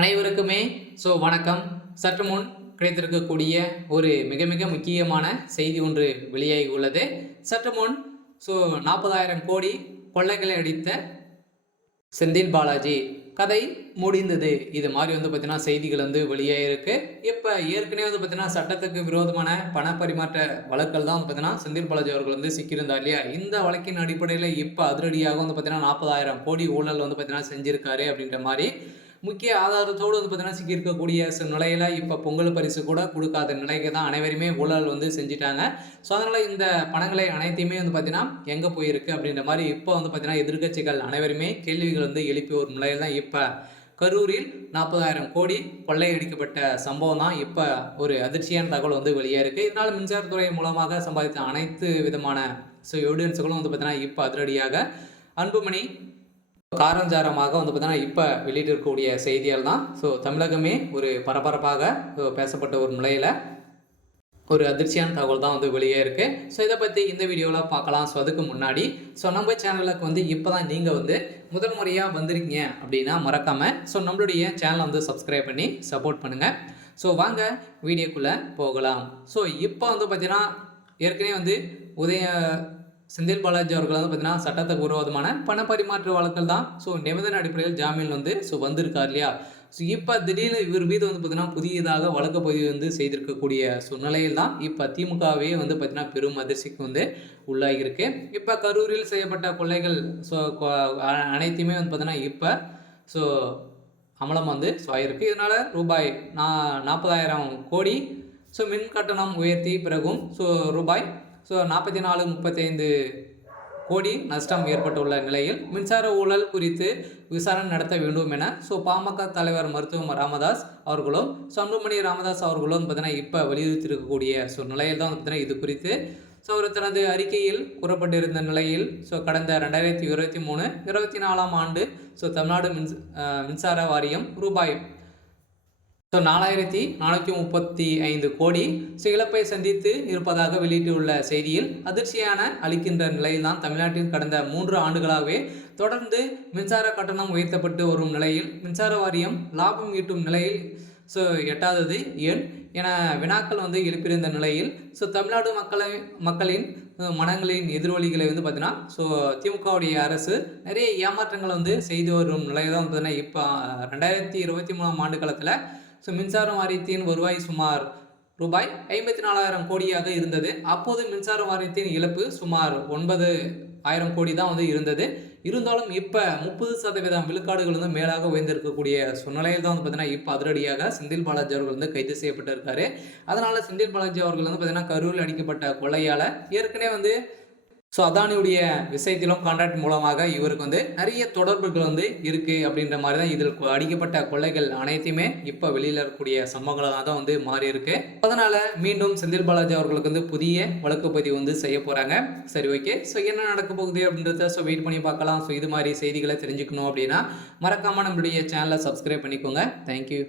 அனைவருக்குமே வணக்கம். சற்று முன் கிடைத்திருக்கக்கூடிய ஒரு மிக மிக முக்கியமான செய்தி ஒன்று வெளியாகி உள்ளது. சற்று முன் 40,000 கோடி கொள்ளைகளை அடித்த செந்தில் பாலாஜி கதை முடிந்தது. இது மாதிரி பார்த்தீங்கன்னா செய்திகள் வெளியாகிருக்கு. இப்போ ஏற்கனவே பார்த்தீங்கன்னா சட்டத்துக்கு விரோதமான பண பரிமாற்ற வழக்குகள் தான் பார்த்தீங்கன்னா செந்தில் பாலாஜி அவர்கள் சிக்கியிருந்தார் இல்லையா? இந்த வழக்கின் அடிப்படையில் இப்போ அதிரடியாக பார்த்தீங்கன்னா 40,000 கோடி ஊழல் பார்த்தீங்கன்னா செஞ்சிருக்காரு அப்படின்ற மாதிரி முக்கிய ஆதாரத்தோடு பார்த்தீங்கன்னா சிக்கியிருக்கக்கூடிய நிலையில் இப்போ பொங்கல் பரிசு கூட கொடுக்காத நிலைக்கு தான் அனைவருமே ஊழல் செஞ்சுட்டாங்க. ஸோ அதனால் இந்த பணங்களை அனைத்தையுமே பார்த்தீங்கன்னா எங்கே போயிருக்கு அப்படின்ற மாதிரி இப்போ பார்த்தீங்கன்னா எதிர்க்கட்சிகள் அனைவருமே கேள்விகள் எழுப்பி ஒரு நிலையில் தான் இப்போ கரூரில் 40,000 கோடி கொள்ளையடிக்கப்பட்ட சம்பவம் தான் இப்போ ஒரு அதிர்ச்சியான தகவல் வெளியே இருக்குது. இதனால் மின்சாரத்துறை மூலமாக சம்பாதித்த அனைத்து விதமான எவிடன்ஸுகளும் பார்த்தீங்கன்னா இப்போ அதிரடியாக அன்புமணி காரஞ்சாரமாக பார்த்தீங்கன்னா இப்போ வெளியிட்டிருக்கக்கூடிய செய்தியால் தான் தமிழகமே ஒரு பரபரப்பாக பேசப்பட்ட ஒரு நிலையில் ஒரு அதிர்ச்சியான தகவல் தான் வெளியே இருக்குது. இதை பற்றி இந்த வீடியோவில் பார்க்கலாம். அதுக்கு முன்னாடி நம்ம சேனலுக்கு இப்போ தான் நீங்கள் முதல் முறையாக வந்திருக்கீங்க அப்படின்னா மறக்காமல் நம்மளுடைய சேனலை சப்ஸ்கிரைப் பண்ணி சப்போர்ட் பண்ணுங்கள். வாங்க வீடியோக்குள்ளே போகலாம். இப்போ பார்த்தீங்கன்னா ஏற்கனவே செந்தில் பாலாஜி அவர்கள் பார்த்தீங்கன்னா சட்டத்துக்கு விரோதமான பண பரிமாற்ற வழக்கில் தான் நிபந்தனை அடிப்படையில் ஜாமீன் வந்திருக்கார் இல்லையா? இப்போ திடீர்னு இவர் மீது பார்த்தீங்கன்னா புதியதாக வழக்கு பதிவு செய்திருக்கக்கூடிய சூழ்நிலையில் தான் இப்போ திமுகவே பார்த்தீங்கன்னா பெரும் அதிர்ச்சிக்கு உள்ளாகியிருக்கு. இப்போ கரூரில் செய்யப்பட்ட கொள்ளைகள் அனைத்தையுமே பார்த்தீங்கன்னா இப்போ அமலம் ஆகிருக்கு. இதனால் ரூபாய் 40,000 கோடி மின் கட்டணம் உயர்த்தி பிறகும் ரூபாய் 44-35 கோடி நஷ்டம் ஏற்பட்டுள்ள நிலையில் மின்சார ஊழல் குறித்து விசாரணை நடத்த வேண்டும் என பாமக தலைவர் மருத்துவர் ராமதாஸ் அவர்களும் அன்புமணி ராமதாஸ் அவர்களும் பார்த்தீங்கன்னா இப்போ வலியுறுத்தியிருக்கக்கூடிய நிலையில் தான் பார்த்தீங்கன்னா இது குறித்து அவர் தனது அறிக்கையில் கூறப்பட்டிருந்த நிலையில் கடந்த 2023-24 ஆண்டு தமிழ்நாடு மின்சார வாரியம் ரூபாய் 4,435 கோடி இழப்பை சந்தித்து இருப்பதாக வெளியிட்டுள்ள செய்தியில் அதிர்ச்சியான அளிக்கின்ற நிலையில் தான் தமிழ்நாட்டில் கடந்த 3 ஆண்டுகளாகவே தொடர்ந்து மின்சார கட்டணம் உயர்த்தப்பட்டு வரும் நிலையில் மின்சார வாரியம் லாபம் ஈட்டும் நிலையில் எட்டாதது ஏன் என வினாக்கள் எழுப்பியிருந்த நிலையில் தமிழ்நாடு மக்களின் மனங்களின் எதிரொலிகளை பார்த்தீங்கன்னா திமுகவுடைய அரசு நிறைய ஏமாற்றங்களை செய்து வரும் நிலையில் தான் பார்த்தீங்கன்னா இப்போ 2023 ஆண்டு காலத்தில் மின்சார வாரியத்தின் வருவாய் சுமார் ரூபாய் 54,000 கோடியாக இருந்தது. அப்போது மின்சார வாரியத்தின் இழப்பு சுமார் 9,000 கோடி தான் இருந்தது. இருந்தாலும் இப்போ 30% விழுக்காடுகள் மேலாக உயர்ந்திருக்கக்கூடிய சூழ்நிலையில் தான் பார்த்தீங்கன்னா இப்போ அதிரடியாக செந்தில் பாலாஜி அவர்கள் கைது செய்யப்பட்டிருக்காரு. அதனால் செந்தில் பாலாஜி அவர்கள் பார்த்தீங்கன்னா கரூரில் அடிக்கப்பட்ட கொள்ளையால் ஏற்கனவே அதானியுடைய விஷயத்திலும் கான்ட்ராக்ட் மூலமாக இவருக்கு நிறைய தொடர்புகள் இருக்குது அப்படின்ற மாதிரி தான் இதில் அடிக்கப்பட்ட கொள்ளைகள் அனைத்தையுமே இப்போ வெளியில் இருக்கக்கூடிய சம்பவங்களாக தான் மாறி இருக்கு. அதனால் மீண்டும் செந்தில் பாலாஜி அவர்களுக்கு புதிய வழக்கு பதிவு செய்ய போகிறாங்க. சரி, ஓகே. என்ன நடக்க போகுது அப்படின்றத வெயிட் பண்ணி பார்க்கலாம். இது மாதிரி செய்திகளை தெரிஞ்சுக்கணும் அப்படின்னா மறக்காமல் நம்மளுடைய சேனலை சப்ஸ்கிரைப் பண்ணிக்கோங்க. தேங்க்யூ.